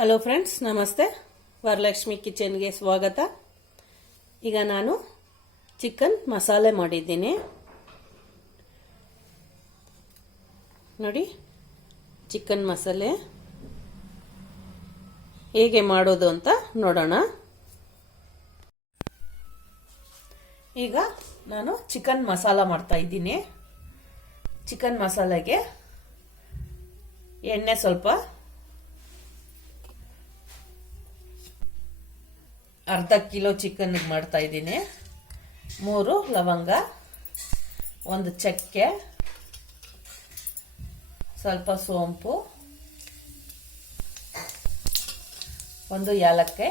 Hello friends, ನಮಸ್ತೆ. ವರಲಕ್ಷ್ಮಿ ಕಿಚನ್ಗೆ ಸ್ವಾಗತ. ಈಗ ನಾನು ಚಿಕನ್ ಮಸಾಲೆ ಮಾಡಿದ್ದೀನಿ ನೋಡಿ. ಚಿಕನ್ ಮಸಾಲೆ ಹೇಗೆ ಮಾಡೋದು ಅಂತ ನೋಡೋಣ. ಈಗ ನಾನು ಚಿಕನ್ ಮಸಾಲ ಮಾಡ್ತಾ ಇದ್ದೀನಿ. ಚಿಕನ್ ಮಸಾಲೆಗೆ ಎಣ್ಣೆ ಸ್ವಲ್ಪ, ಅರ್ಧ ಕಿಲೋ ಚಿಕನ್ ಮಾಡ್ತಾ ಇದ್ದೀನಿ. 3 ಲವಂಗ, 1 ಚಕ್ಕೆ, ಸ್ವಲ್ಪ ಸೋಂಪು, 1 ಏಲಕ್ಕಿ.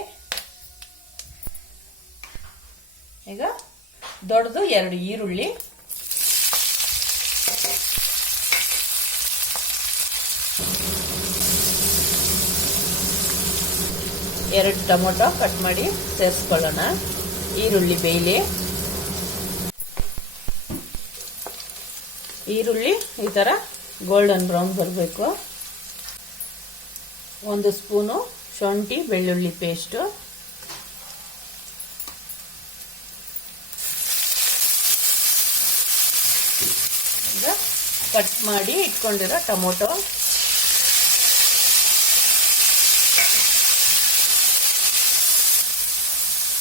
ಈಗ ದೊಡ್ಡದು 2 ಈರುಳ್ಳಿ, ಎರಡು ಟೊಮೊಟೊ ಕಟ್ ಮಾಡಿ ಸೇರಿಸ್ಕೊಳ್ಳೋಣ. ಈರುಳ್ಳಿ ಬೇಯಲಿ. ಈರುಳ್ಳಿ ಈ ತರ ಗೋಲ್ಡನ್ ಬ್ರೌನ್ ಬರಬೇಕು. 1 ಸ್ಪೂನು ಶುಂಠಿ ಬೆಳ್ಳುಳ್ಳಿ ಪೇಸ್ಟು, ಈಗ ಕಟ್ ಮಾಡಿ ಇಟ್ಕೊಂಡಿರೋ ಟೊಮೊಟೊ,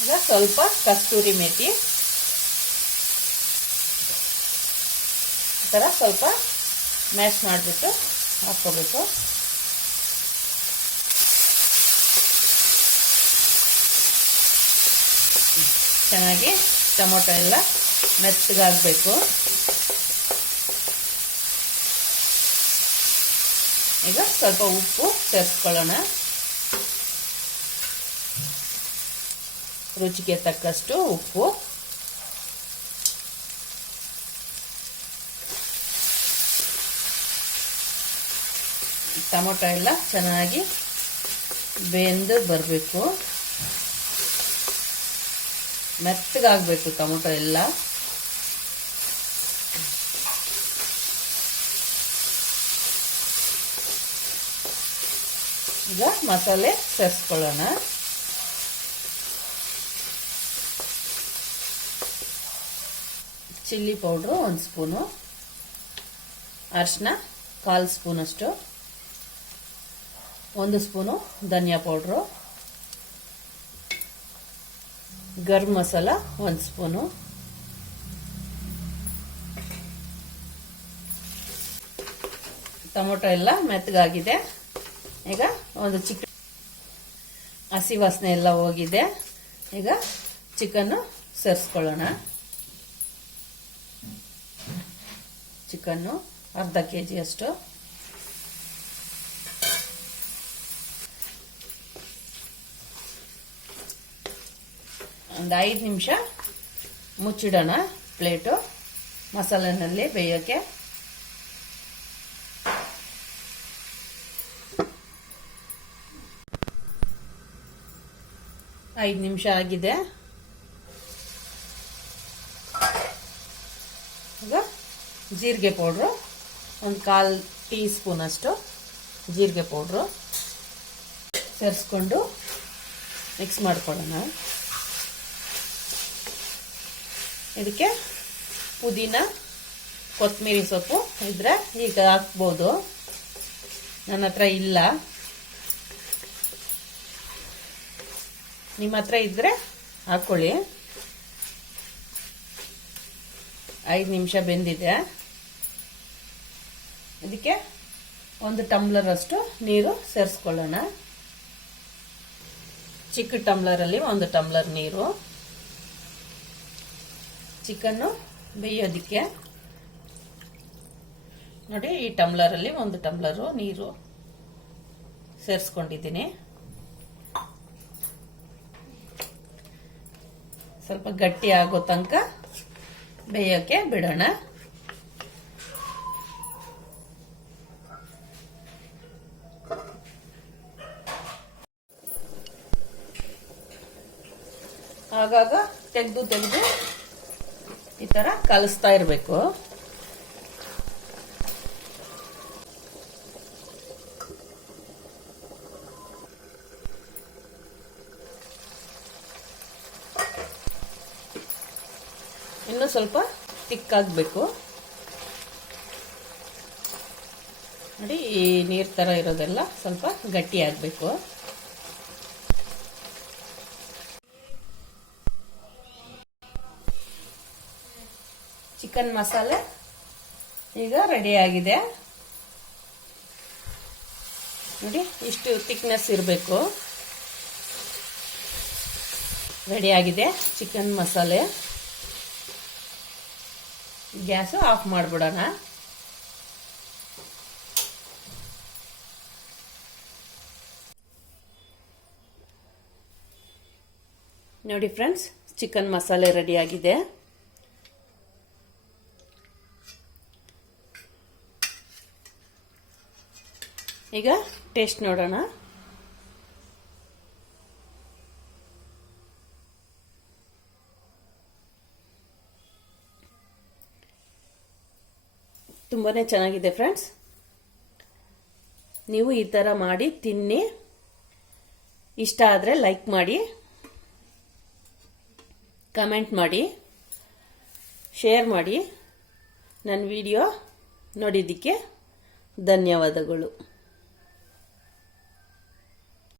ಈಗ ಸ್ವಲ್ಪ ಕಸ್ತೂರಿ ಮೇಥಿ, ಈ ಥರ ಸ್ವಲ್ಪ ಮ್ಯಾಶ್ ಮಾಡಿಬಿಟ್ಟು ಹಾಕ್ಕೋಬೇಕು. ಚೆನ್ನಾಗಿ ಟೊಮೊಟೊ ಎಲ್ಲ ಮೆತ್ತಗಾಗಬೇಕು. ಈಗ ಸ್ವಲ್ಪ ಉಪ್ಪು ಸೇರಿಸ್ಕೊಳ್ಳೋಣ. ರುಚಿಗೆ ತಕ್ಕಷ್ಟು ಉಪ್ಪು, ಟೊಮೊಟೊ ಎಲ್ಲ ಚೆನ್ನಾಗಿ ಬೆಂದು ಬರಬೇಕು, ಮೆತ್ತಗಾಗಬೇಕು ಟೊಮೊಟೊ ಎಲ್ಲ. ಈಗ ಮಸಾಲೆ ಸೇರಿಸ್ಕೊಳ್ಳೋಣ. ಚಿಲ್ಲಿ ಪೌಡ್ರು 1 ಸ್ಪೂನು, ಅರಿಶಿನ 1/4 ಸ್ಪೂನ್ ಅಷ್ಟು, 1 ಸ್ಪೂನು ಧನಿಯಾ powder, garam masala 1 spoon, tomato ಎಲ್ಲ ಮೆತ್ತಗಾಗಿದೆ. ಈಗ ಒಂದು ಚಿಕ್ಕ ಹಸಿ ವಾಸನೆ ಎಲ್ಲ ಹೋಗಿದೆ. ಈಗ ಚಿಕನ್ನು ಸೇರಿಸ್ಕೊಳ್ಳೋಣ. ಚಿಕನ್ನು ಅರ್ಧ ಕೆಜಿ ಅಷ್ಟು. ಒಂದು 5 ನಿಮಿಷ ಮುಚ್ಚಿಡೋಣ ಪ್ಲೇಟು ಮಸಾಲೆನಲ್ಲಿ ಬೇಯೋಕ್ಕೆ. ಐದು ನಿಮಿಷ ಆಗಿದೆ. ಈಗ ಜೀರಿಗೆ ಪೌಡ್ರು 1/4 ಟೀ ಸ್ಪೂನ್ ಅಷ್ಟು ಜೀರಿಗೆ ಪೌಡ್ರು ಸೇರಿಸ್ಕೊಂಡು ಮಿಕ್ಸ್ ಮಾಡ್ಕೊಳ್ಳೋಣ. ಇದಕ್ಕೆ ಪುದೀನ ಕೊತ್ತಂಬರಿ ಸೊಪ್ಪು ಇದ್ರೆ ಈಗ ಹಾಕ್ಬೋದು, ನನ್ನ ಹತ್ರ ಇಲ್ಲ. ನಿಮ್ಮ ಹತ್ರ ಇದ್ರೆ ಹಾಕೊಳ್ಳಿ. 5 ನಿಮಿಷ ಬೆಂದಿದೆ. ಇದಕ್ಕೆ 1 ಟಂಬ್ಲರ್ ಅಷ್ಟು ನೀರು ಸೇರಿಸ್ಕೊಳ್ಳೋಣ. ಚಿಕ್ಕ ಟಂಬ್ಲರಲ್ಲಿ 1 ಟಂಬ್ಲರ್ ನೀರು. ಚಿಕನ್ನು ಬೇಯೋದಕ್ಕೆ ನೋಡಿ, ಈ ಟಂಬ್ಲರಲ್ಲಿ 1 ಟಂಬ್ಲರು ನೀರು ಸೇರಿಸ್ಕೊಂಡಿದ್ದೀನಿ. ಸ್ವಲ್ಪ ಗಟ್ಟಿ ಆಗೋ ತನಕ ಬೇಯೋಕ್ಕೆ ಬಿಡೋಣ. ಆಗಾಗ ತೆಗೆದು ಈ ತರ ಕಲಿಸ್ತಾ ಇರಬೇಕು. ಸ್ವಲ್ಪ ತಿಕ್ಕಾಗಬೇಕು ನೋಡಿ. ಈ ನೀರು ಥರ ಇರೋದೆಲ್ಲ ಸ್ವಲ್ಪ ಗಟ್ಟಿ ಆಗಬೇಕು. ಚಿಕನ್ ಮಸಾಲೆ ಈಗ ರೆಡಿ ಆಗಿದೆ ನೋಡಿ. ಇಷ್ಟು ಥಿಕ್ನೆಸ್ ಇರಬೇಕು. ರೆಡಿ ಆಗಿದೆ ಚಿಕನ್ ಮಸಾಲೆ. ಗ್ಯಾಸ್ ಆಫ್ ಮಾಡಿಬಿಡೋಣ. ನೋಡಿ ಫ್ರೆಂಡ್ಸ್, ಚಿಕನ್ ಮಸಾಲೆ ರೆಡಿ ಆಗಿದೆ. ಈಗ ಟೇಸ್ಟ್ ನೋಡೋಣ. ತುಂಬಾನೇ ಚೆನ್ನಾಗಿದೆ ಫ್ರೆಂಡ್ಸ್. ನೀವು ಈ ಥರ ಮಾಡಿ ತಿನ್ನಿ. ಇಷ್ಟ ಆದರೆ ಲೈಕ್ ಮಾಡಿ, ಕಮೆಂಟ್ ಮಾಡಿ, ಶೇರ್ ಮಾಡಿ. ನನ್ನ ವಿಡಿಯೋ ನೋಡಿದ್ದಕ್ಕೆ ಧನ್ಯವಾದಗಳು.